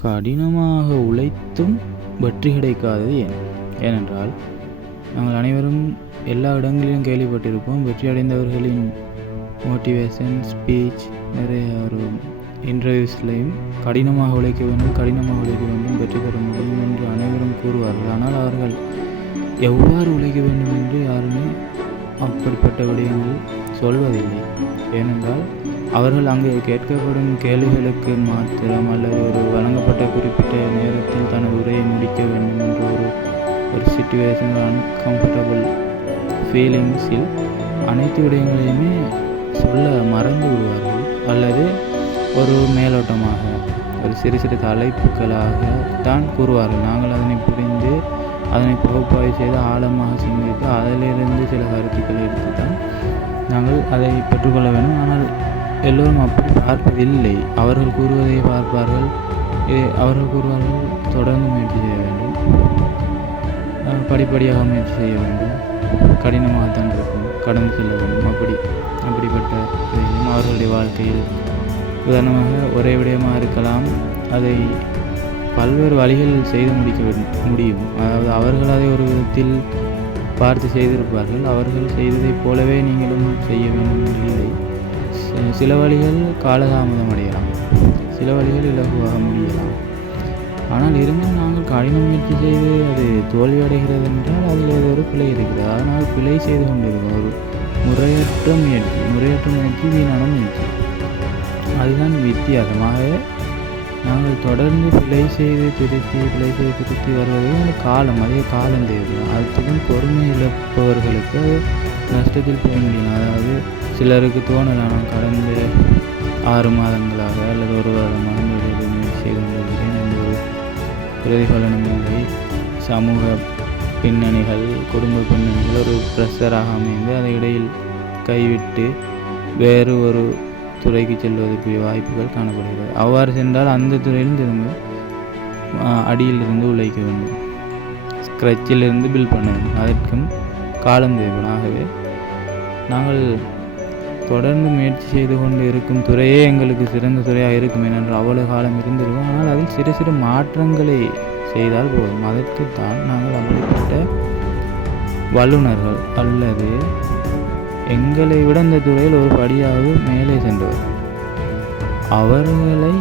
கடினமாக உழைத்தும் வெற்றி கிடைக்காதது ஏன்? ஏனென்றால் நாங்கள் அனைவரும் எல்லா இடங்களிலும் கேள்விப்பட்டிருப்போம். வெற்றி அடைந்தவர்களின் மோட்டிவேஷன் ஸ்பீச் நிறைய ஒரு இன்டர்வியூஸ்லையும் கடினமாக உழைக்க வேண்டும் வெற்றி பெற முடியும் என்று அனைவரும் கூறுவார்கள். ஆனால் அவர்கள் எவ்வாறு உழைக்க வேண்டும் என்று யாருமே அப்படிப்பட்ட விடயங்கள் சொல்வதில்லை. ஏனென்றால் அவர்கள் அங்கே கேட்கப்படும் கேள்விகளுக்கு மாத்திரம் அல்லது ஒரு வழங்கப்பட்ட குறிப்பிட்ட நேரத்தில் தனது உரையை முடிக்க வேண்டும் என்ற ஒரு சிச்சுவேஷன், அன்கம்ஃபர்டபுள் ஃபீலிங்ஸில் அனைத்து விடயங்களையுமே சொல்ல மறந்து விடுவார்கள். அல்லது ஒரு மேலோட்டமாக ஒரு சிறு சிறு தலைப்புகளாக தான் கூறுவார்கள். நாங்கள் அதனை புரிந்து அதனை பகுப்பாய்வு செய்து ஆழமாக சிந்தித்து அதிலிருந்து சில கருத்துக்களை எடுத்து தான் நாங்கள் அதை பெற்றுக்கொள்ள வேண்டும். ஆனால் எல்லோரும் அப்படி பார்ப்பதில்லை. அவர்கள் கூறுவதை பார்ப்பார்கள். அவர்கள் கூறுவார்கள் தொடர்ந்து முயற்சி செய்ய வேண்டும், படிப்படியாக முயற்சி செய்ய வேண்டும், கடினமாகத்தான் இருக்கும், கடந்து செல்ல வேண்டும். அப்படிப்பட்ட இதையும் அவர்களுடைய வாழ்க்கையில் உதாரணமாக ஒரே விடயமாக இருக்கலாம், அதை பல்வேறு வழிகளில் செய்து முடிக்க முடியும். அதாவது அவர்கள் அதை ஒரு விதத்தில் பார்த்து செய்திருப்பார்கள். அவர்கள் செய்ததைப் போலவே நீங்களும் செய்ய வேண்டும் என்றில்லை. சில வழிகள் காலதாமதம் அடையலாம், சில வழிகள் இலகுவாக முடியலாம். ஆனால் இருந்தும் நாங்கள் கடின முயற்சி செய்து அது தோல்வி அடைகிறது என்றால் அதில் ஏதோ ஒரு பிழை இருக்கிறது. அதனால் பிழை செய்து கொண்டிருக்கும் ஒரு முறையற்ற முயற்சி வீணான முயற்சி. அதுதான் வித்தியாசமாக நாங்கள் தொடர்ந்து பிழை செய்து திருத்தி வருவதே அதிக காலம் தேவை. அதுக்கு பொறுமை இழப்பவர்களுக்கு நஷ்டத்தில் போய் முடியும். அதாவது சிலருக்கு தோணலாம், கடந்த 6 மாதங்களாக அல்லது ஒரு வருடமாக முயற்சி செய்து கொண்டிருக்கிறேன் என்ற ஒரு பிரதிபலனும் இல்லை. சமூக பின்னணிகள், குடும்ப பின்னணிகள் ஒரு ப்ரெஷராக அமைந்து அதை இடையில் கைவிட்டு வேறு ஒரு துறைக்கு செல்வதற்குரிய வாய்ப்புகள் காணப்படுகிறது. அவ்வாறு சென்றால் அந்த துறையிலும் திரும்ப அடியிலிருந்து உழைக்க வேண்டும், ஸ்க்ரட்சிலிருந்து பில்ட் பண்ண வேண்டும். அதற்கும் காலம் தேவைப்படும். ஆகவே நாங்கள் தொடர்ந்து முயற்சி செய்து கொண்டு இருக்கும் துறையே எங்களுக்கு சிறந்த துறையாக இருக்கும். ஏனென்றால் அவ்வளவு காலம் இருந்திருக்கும். ஆனால் அதில் சிறு சிறு மாற்றங்களை செய்தால் போதும். அதற்குத்தான் நாங்கள் அப்படிப்பட்ட வல்லுநர்கள் அல்லது எங்களை விட இந்த துறையில் ஒரு படியாவது மேலே சென்றவர் அவர்களை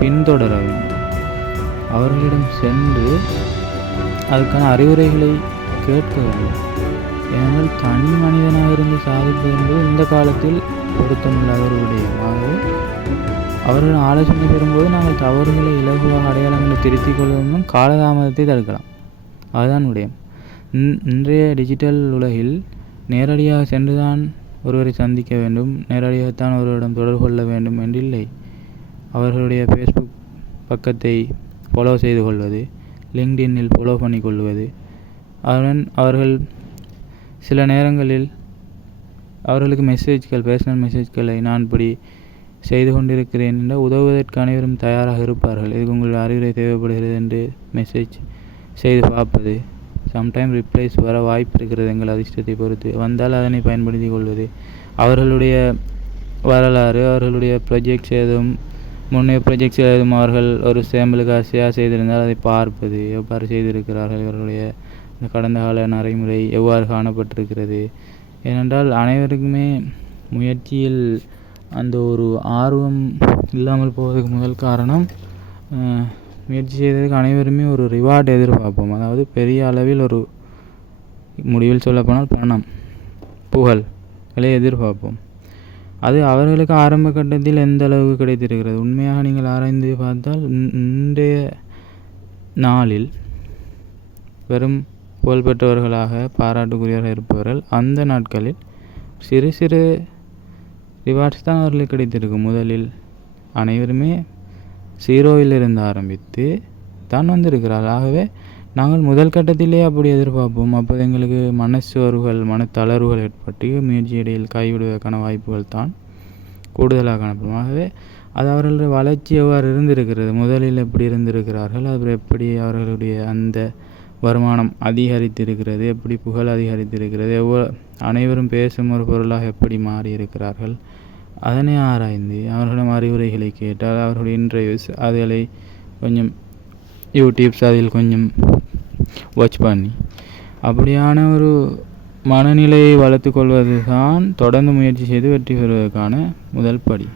பின்தொடர வேண்டும். அவர்களிடம் சென்று அதுக்கான அறிவுரைகளை கேட்க வேண்டும். ஏனென்றால் தனி மனிதனாக இருந்து சாதிப்பது என்பது இந்த காலத்தில் பொருத்தமில்லாத ஒரு விடயமாகவே அவர்கள் ஆலோசனை பெறும்போது நாங்கள் தவறுகளை இலகுவாக அடையாளங்களை திருத்திக் கொள்வதும் காலதாமதத்தை தடுக்கலாம். அதுதான் விடயம். இன்றைய டிஜிட்டல் உலகில் நேரடியாக சென்றுதான் ஒருவரை சந்திக்க வேண்டும், நேரடியாகத்தான் ஒருவரிடம் தொடர்பு கொள்ள வேண்டும் என்றில்லை. அவர்களுடைய ஃபேஸ்புக் பக்கத்தை ஃபாலோ செய்து கொள்வது, லிங்க்டின்னில் ஃபாலோ பண்ணி கொள்வது, அவர்கள் சில நேரங்களில் அவர்களுக்கு பர்சனல் மெசேஜ்களை நான் இப்படி செய்து கொண்டிருக்கிறேன் என்று உதவுவதற்கு அனைவரும் தயாராக இருப்பார்கள். இதுக்கு உங்கள் அறிவுரை தேவைப்படுகிறது என்று மெசேஜ் செய்து பார்ப்பது. சம்டைம் ரிப்ளைஸ் வர வாய்ப்பு இருக்கிறது. எங்கள் அதிர்ஷ்டத்தை பொறுத்து வந்தால் அதனை பயன்படுத்தி கொள்வது. அவர்களுடைய வரலாறு, அவர்களுடைய ப்ரொஜெக்ட்ஸ் எதுவும் முன்னைய ப்ரொஜெக்ட்ஸ் எதுவும் அவர்கள் ஒரு சேம்பிளுக்கு ஷேர் செய்திருந்தால் அதை பார்ப்பது. எவ்வாறு செய்திருக்கிறார்கள், இவர்களுடைய இந்த கடந்த கால நடைமுறை எவ்வாறு காணப்பட்டிருக்கிறது. ஏனென்றால் அனைவருக்குமே முயற்சியில் அந்த ஒரு ஆர்வம் இல்லாமல் போவதற்கு முதல் காரணம், முயற்சி செய்ததுக்கு அனைவருமே ஒரு ரிவார்டு எதிர்பார்ப்போம். அதாவது பெரிய அளவில் ஒரு முடிவில் சொல்லப்போனால் பணம், புகழை எதிர்பார்ப்போம். அது அவர்களுக்கு ஆரம்ப கட்டத்தில் எந்த அளவுக்கு கிடைத்திருக்கிறது? உண்மையாக நீங்கள் ஆராய்ந்து பார்த்தால் இன்றைய நாளில் வெறும் புகழ்பெற்றவர்களாக பாராட்டுக்குரியவர்கள் இருப்பவர்கள் அந்த நாட்களில் சிறு சிறு ரிவார்ட்ஸ் தான் அவர்களுக்கு கிடைத்திருக்கும். முதலில் அனைவருமே 0விலிருந்து ஆரம்பித்து தான் வந்திருக்கிறார்கள். ஆகவே நாங்கள் முதல் கட்டத்திலே அப்படி எதிர்பார்ப்போம். அப்போது எங்களுக்கு மனச்சோர்வுகள், மனத்தளர்வுகள் ஏற்பட்டு முயற்சி இடையில் கைவிடுவதற்கான வாய்ப்புகள் தான் கூடுதலாக காணப்படும். ஆகவே அது அவர்களுடைய வளர்ச்சி எவ்வாறு இருந்திருக்கிறது, முதலில் எப்படி இருந்திருக்கிறார்கள், அப்புறம் எப்படி அவர்களுடைய அந்த வருமானம் அதிகரித்திருக்கிறது, எப்படி புகழ் அதிகரித்திருக்கிறது, அனைவரும் பேசும் ஒரு பொருளாக எப்படி மாறி இருக்கிறார்கள், அதனை ஆராய்ந்து அவர்களிடம் அறிவுரைகளை கேட்டால் அவர்களுடைய இன்டர்வியூஸ் அதுகளை கொஞ்சம் யூடியூப்ஸ் அதில் கொஞ்சம் வாட்ச் பண்ணி அப்படியான ஒரு மனநிலையை வளர்த்து கொள்வது தான் தொடர்ந்து முயற்சி செய்து வெற்றி பெறுவதற்கான முதல் படி.